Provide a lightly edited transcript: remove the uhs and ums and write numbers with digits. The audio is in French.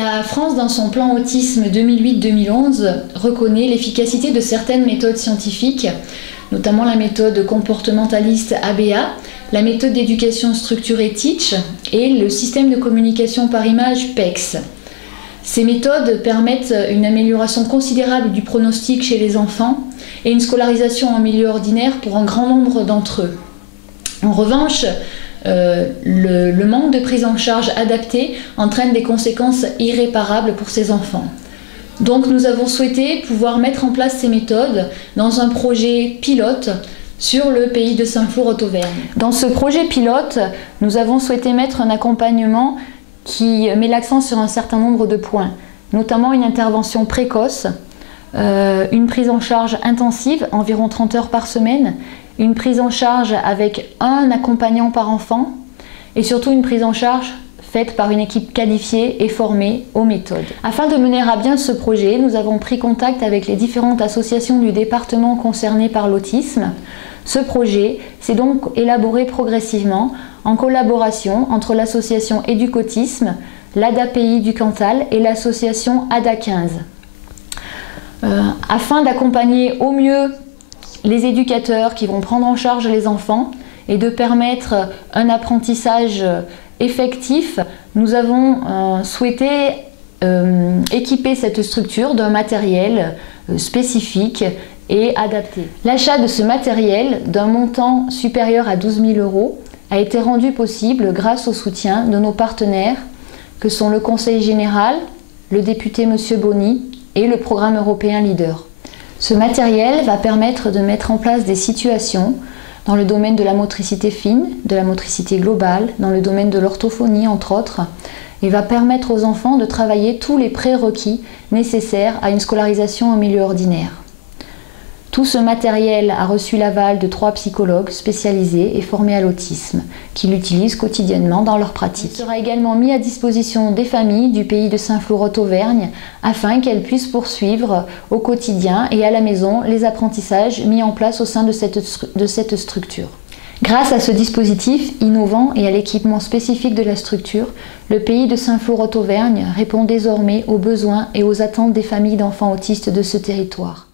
La France, dans son plan autisme 2008-2011, reconnaît l'efficacité de certaines méthodes scientifiques, notamment la méthode comportementaliste ABA, la méthode d'éducation structurée TEACH et le système de communication par image PECS. Ces méthodes permettent une amélioration considérable du pronostic chez les enfants et une scolarisation en milieu ordinaire pour un grand nombre d'entre eux. En revanche, le manque de prise en charge adaptée entraîne des conséquences irréparables pour ces enfants. Donc nous avons souhaité pouvoir mettre en place ces méthodes dans un projet pilote sur le pays de Saint-Flour-Haute-Auvergne. Dans ce projet pilote, nous avons souhaité mettre un accompagnement qui met l'accent sur un certain nombre de points, notamment une intervention précoce, une prise en charge intensive, environ 30 heures par semaine, une prise en charge avec un accompagnant par enfant et surtout une prise en charge faite par une équipe qualifiée et formée aux méthodes. Afin de mener à bien ce projet, nous avons pris contact avec les différentes associations du département concernées par l'autisme. Ce projet s'est donc élaboré progressivement en collaboration entre l'association Éducotisme, l'ADAPI du Cantal et l'association ADA15. Afin d'accompagner au mieux les éducateurs qui vont prendre en charge les enfants et de permettre un apprentissage effectif, nous avons souhaité équiper cette structure d'un matériel spécifique et adapté. L'achat de ce matériel d'un montant supérieur à 12 000 € a été rendu possible grâce au soutien de nos partenaires que sont le Conseil général, le député M. Bonny et le programme européen LEADER. Ce matériel va permettre de mettre en place des situations dans le domaine de la motricité fine, de la motricité globale, dans le domaine de l'orthophonie entre autres, et va permettre aux enfants de travailler tous les prérequis nécessaires à une scolarisation en milieu ordinaire. Tout ce matériel a reçu l'aval de 3 psychologues spécialisés et formés à l'autisme, qui l'utilisent quotidiennement dans leur pratique. Il sera également mis à disposition des familles du pays de Saint-Flour-Haute-Auvergne afin qu'elles puissent poursuivre au quotidien et à la maison les apprentissages mis en place au sein de cette structure. Grâce à ce dispositif innovant et à l'équipement spécifique de la structure, le pays de Saint-Flour-Haute-Auvergne répond désormais aux besoins et aux attentes des familles d'enfants autistes de ce territoire.